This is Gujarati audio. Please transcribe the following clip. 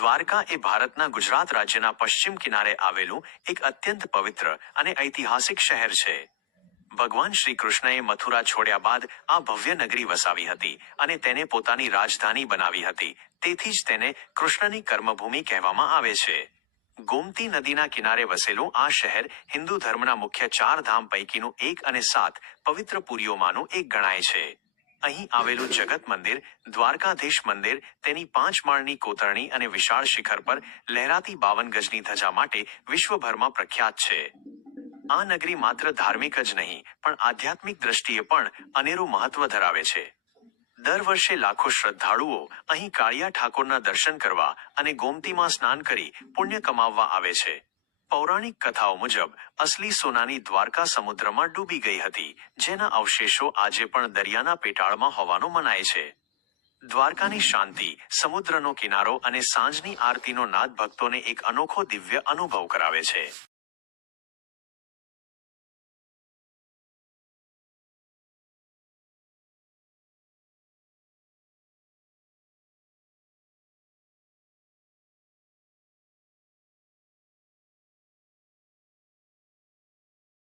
દ્વારકા એ ભારતના ગુજરાત રાજ્યના પશ્ચિમ કિનારે આવેલું એક અત્યંત પવિત્ર અને ઐતિહાસિક શહેર છે. ભગવાન શ્રી કૃષ્ણએ મથુરા છોડ્યા બાદ આ ભવ્ય નગરી વસાવી હતી અને તેને પોતાની રાજધાની બનાવી હતી. તેથી જ તેને કૃષ્ણની કર્મભૂમિ કહેવામાં આવે છે. ગોમતી નદીના કિનારે વસેલું આ શહેર હિન્દુ ધર્મના મુખ્ય 4 ધામ પૈકીનું એક અને 7 પવિત્ર પુરીઓમાંનું એક ગણાય છે. અહીં આવેલું જગત મંદિર, દ્વારકાધીશ મંદિર, તેની 5 માળની કોતરણી અને વિશાળ શિખર પર લહેરાતી 52 ગજની ધજા માટે વિશ્વભરમાં પ્રખ્યાત છે. આ નગરી માત્ર ધાર્મિક જ નહીં પણ આધ્યાત્મિક દ્રષ્ટિએ પણ અનેરું મહત્વ ધરાવે છે. દર વર્ષે લાખો શ્રદ્ધાળુઓ અહીં કાળિયા ઠાકોરના દર્શન કરવા અને ગોમતીમાં સ્નાન કરી પુણ્ય કમાવવા આવે છે. પૌરાણિક કથાઓ મુજબ અસલી સોનાની દ્વારકા સમુદ્રમાં ડૂબી ગઈ હતી, જેના અવશેષો આજે પણ દરિયાના પેટાળમાં હોવાનું મનાય છે. દ્વારકાની શાંતિ, સમુદ્રનો કિનારો અને સાંજની આરતીનો નાદ ભક્તોને એક અનોખો દિવ્ય અનુભવ કરાવે છે.